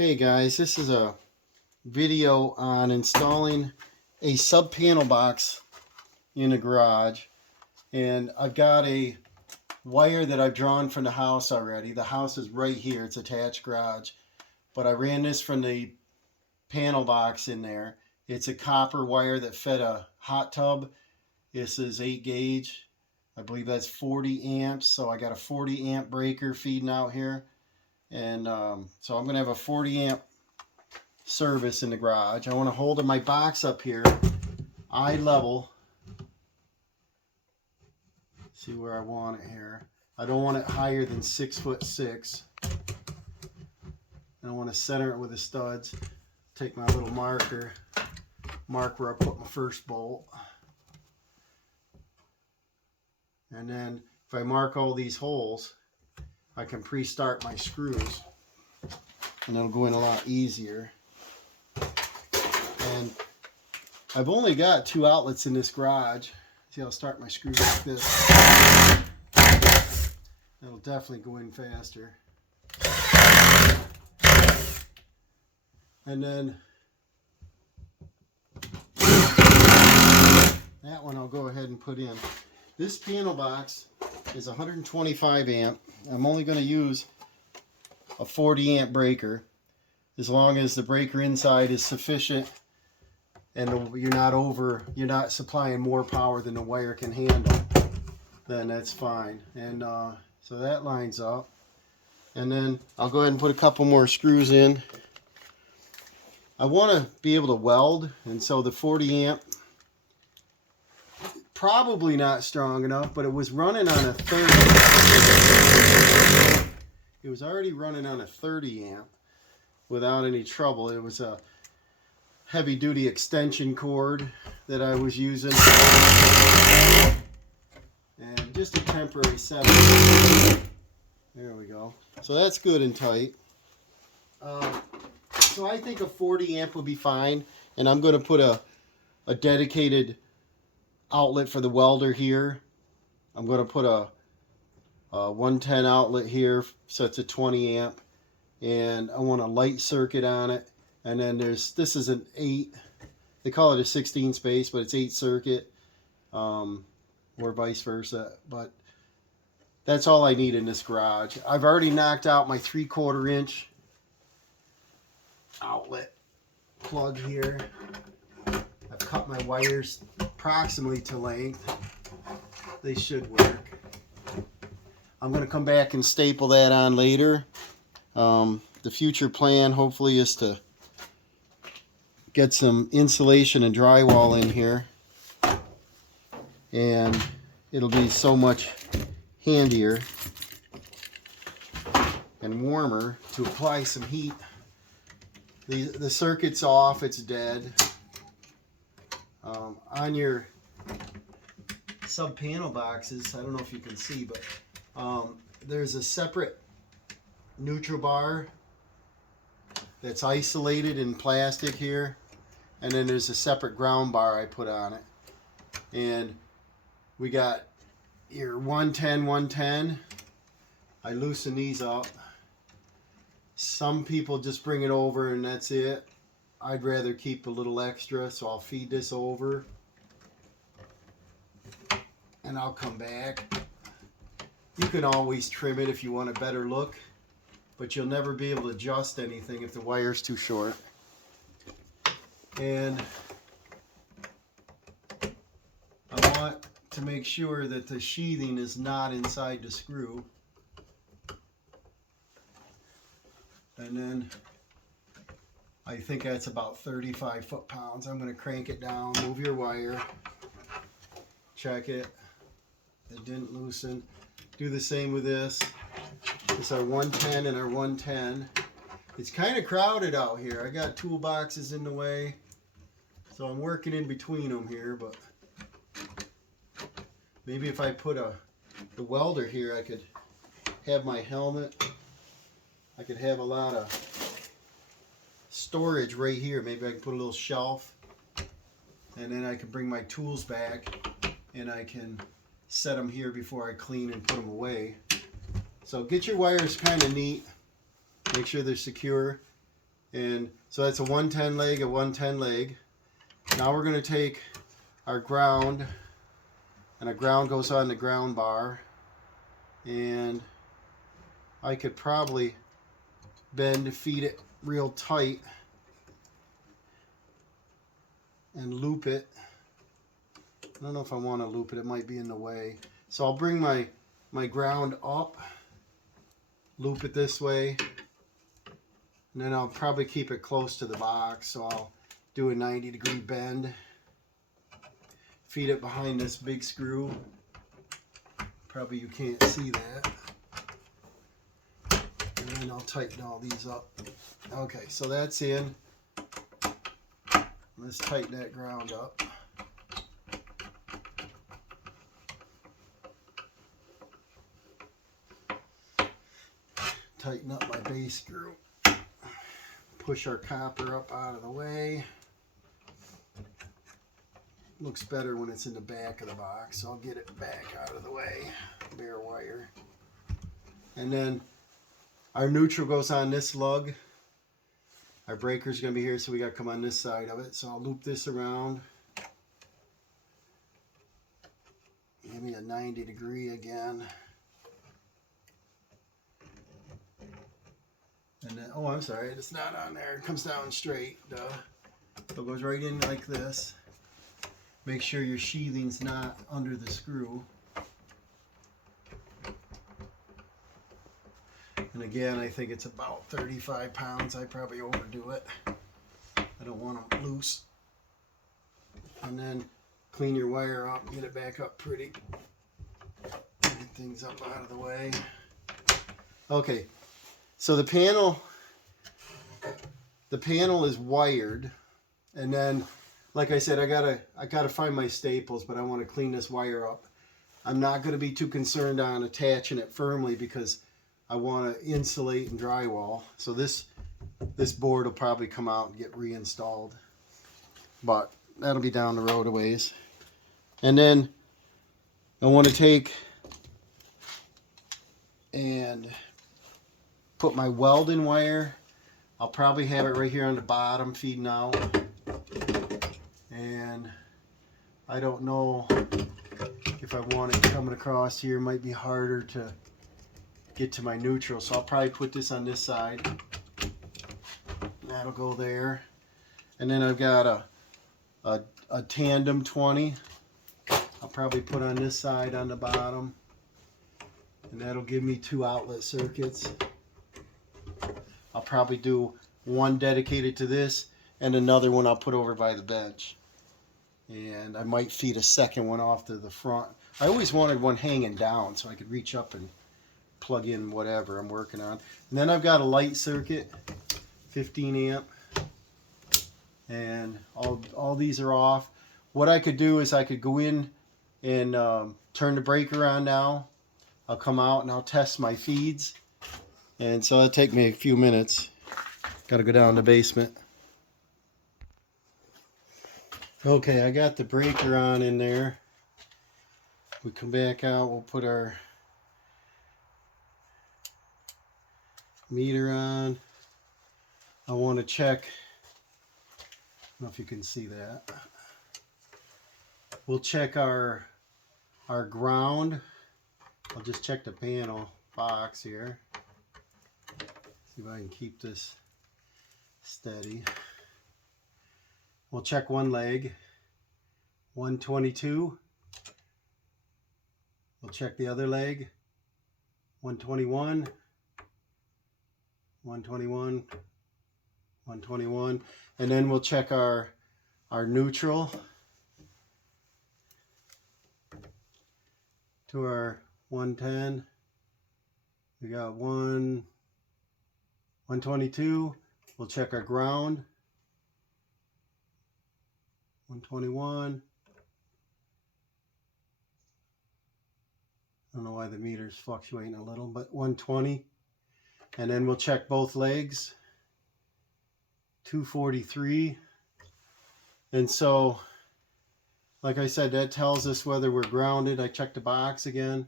Okay guys, this is a video on installing a sub panel box in the garage, and I've got a wire that I've drawn from the house already. The house is right here, it's attached garage, but I ran this from the panel box in there. It's a copper wire that fed a hot tub. This is 8 gauge. I believe that's 40 amps, so I got a 40 amp breaker feeding out here. And so I'm going to have a 40 amp service in the garage. I want to hold my box up here, eye level. See where I want it here. I don't want it higher than 6'6". And I want to center it with the studs. Take my little marker, mark where I put my first bolt. And then if I mark all these holes, I can pre-start my screws, and it'll go in a lot easier. And I've only got 2 outlets in this garage. See, I'll start my screws like this. That'll definitely go in faster. And then that one I'll go ahead and put in. This panel box is 125 amp. I'm only going to use a 40 amp breaker, as long as the breaker inside is sufficient and you're not supplying more power than the wire can handle, then that's fine. And so that lines up. And then I'll go ahead and put a couple more screws in. I want to be able to weld, and so the 40 amp, probably not strong enough, but it was running on a 30. It was already running on a 30 amp without any trouble. It was a heavy duty extension cord that I was using, and just a temporary setup. There we go. So that's good and tight. So I think a 40 amp will be fine, and I'm going to put a dedicated outlet for the welder here. I'm going to put a 110 outlet here, so it's a 20 amp, and I want a light circuit on it. And then this is an 8, they call it a 16 space, but it's 8 circuit, or vice versa. But that's all I need in this garage. I've already knocked out my 3/4 inch outlet plug here. I've cut my wires approximately to length. They should work. I'm going to come back and staple that on later. The future plan hopefully is to get some insulation and drywall in here, and it'll be so much handier and warmer to apply some heat. The circuit's off, it's dead. On your sub panel boxes, I don't know if you can see, but there's a separate neutral bar that's isolated in plastic here, and then there's a separate ground bar I put on it. And we got your 110, 110. I loosen these up. Some people just bring it over and that's it. I'd rather keep a little extra, so I'll feed this over and I'll come back. You can always trim it if you want a better look, but you'll never be able to adjust anything if the wire's too short. And I want to make sure that the sheathing is not inside the screw. And then I think that's about 35 foot-pounds. I'm going to crank it down, move your wire, check it. It didn't loosen. Do the same with this. This is our 110 and our 110. It's kind of crowded out here. I got toolboxes in the way, so I'm working in between them here, but maybe if I put the welder here, I could have my helmet. I could have a lot of storage right here. Maybe I can put a little shelf, and then I can bring my tools back and I can set them here before I clean and put them away. So get your wires kind of neat, make sure they're secure, And so that's a 110 leg, a 110 leg. Now we're going to take our ground, and our ground goes on the ground bar. And I could probably feed it real tight and loop it. I don't know if I want to loop it. It might be in the way. So I'll bring my ground up, loop it this way, and then I'll probably keep it close to the box. So I'll do a 90-degree bend, feed it behind this big screw. Probably you can't see that. And then I'll tighten all these up. Okay, so that's in. Let's tighten that ground up. Tighten up my base screw. Push our copper up out of the way. Looks better when it's in the back of the box, so I'll get it back out of the way. Bare wire. And then our neutral goes on this lug. Our breaker's going to be here, so we got to come on this side of it. So I'll loop this around. Give me a 90-degree again. And then, oh, I'm sorry, it's not on there. It comes down straight. Duh. So it goes right in like this. Make sure your sheathing's not under the screw. And again, I think it's about 35 pounds. I probably overdo it. I don't want them loose. And then clean your wire up, get it back up pretty. Get things up out of the way. Okay, so the panel is wired, and then, like I said, I gotta find my staples, but I want to clean this wire up. I'm not going to be too concerned on attaching it firmly because I want to insulate and drywall. So this board will probably come out and get reinstalled, but that'll be down the road a ways. And then I want to take and put my welding wire. I'll probably have it right here on the bottom feeding out. And I don't know if I want it coming across here. It might be harder to get to my neutral, so I'll probably put this on this side. That'll go there. And then I've got a tandem 20. I'll probably put on this side on the bottom, and that'll give me 2 outlet circuits. I'll probably do one dedicated to this and another one I'll put over by the bench. And I might feed a second one off to the front. I always wanted one hanging down so I could reach up and plug in whatever I'm working on. And then I've got a light circuit, 15 amp, and all these are off. What I could do is I could go in and turn the breaker on now. I'll come out and I'll test my feeds. And so it'll take me a few minutes. Got to go down to the basement. Okay, I got the breaker on in there. We come back out, we'll put our meter on. I want to check, I don't know if you can see that. We'll check our ground. I'll just check the panel box here. See if I can keep this steady. We'll check one leg, 122. We'll check the other leg, 121, 121, 121. And then we'll check our neutral to our 110. We got 122. We'll check our ground. 121. I don't know why the meter's fluctuating a little, but 120. And then we'll check both legs. 243. And so, like I said, that tells us whether we're grounded. I checked the box again.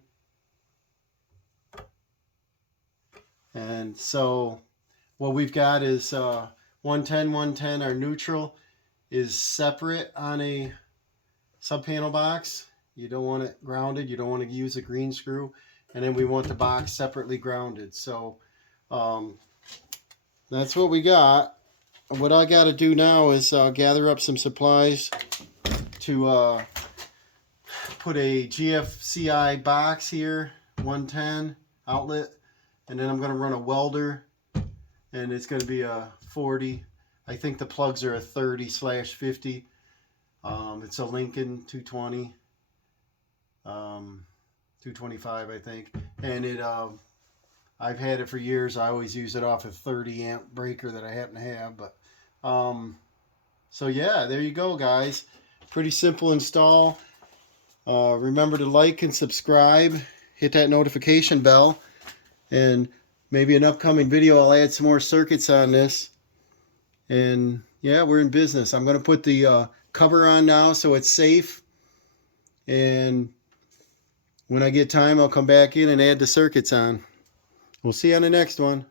And so what we've got is 110, 110, our neutral is separate on a subpanel box. You don't want it grounded. You don't want to use a green screw. And then we want the box separately grounded. So that's what we got. What I got to do now is gather up some supplies to put a GFCI box here, 110 outlet, and then I'm going to run a welder, and it's going to be a 40. I think the plugs are a 30/50. It's a Lincoln 220, 225, I think, and it I've had it for years. I always use it off a 30 amp breaker that I happen to have. But so yeah, there you go, guys. Pretty simple install. Remember to like and subscribe. Hit that notification bell. And maybe an upcoming video I'll add some more circuits on this. And yeah, we're in business. I'm going to put the cover on now so it's safe. And when I get time, I'll come back in and add the circuits on. We'll see you on the next one.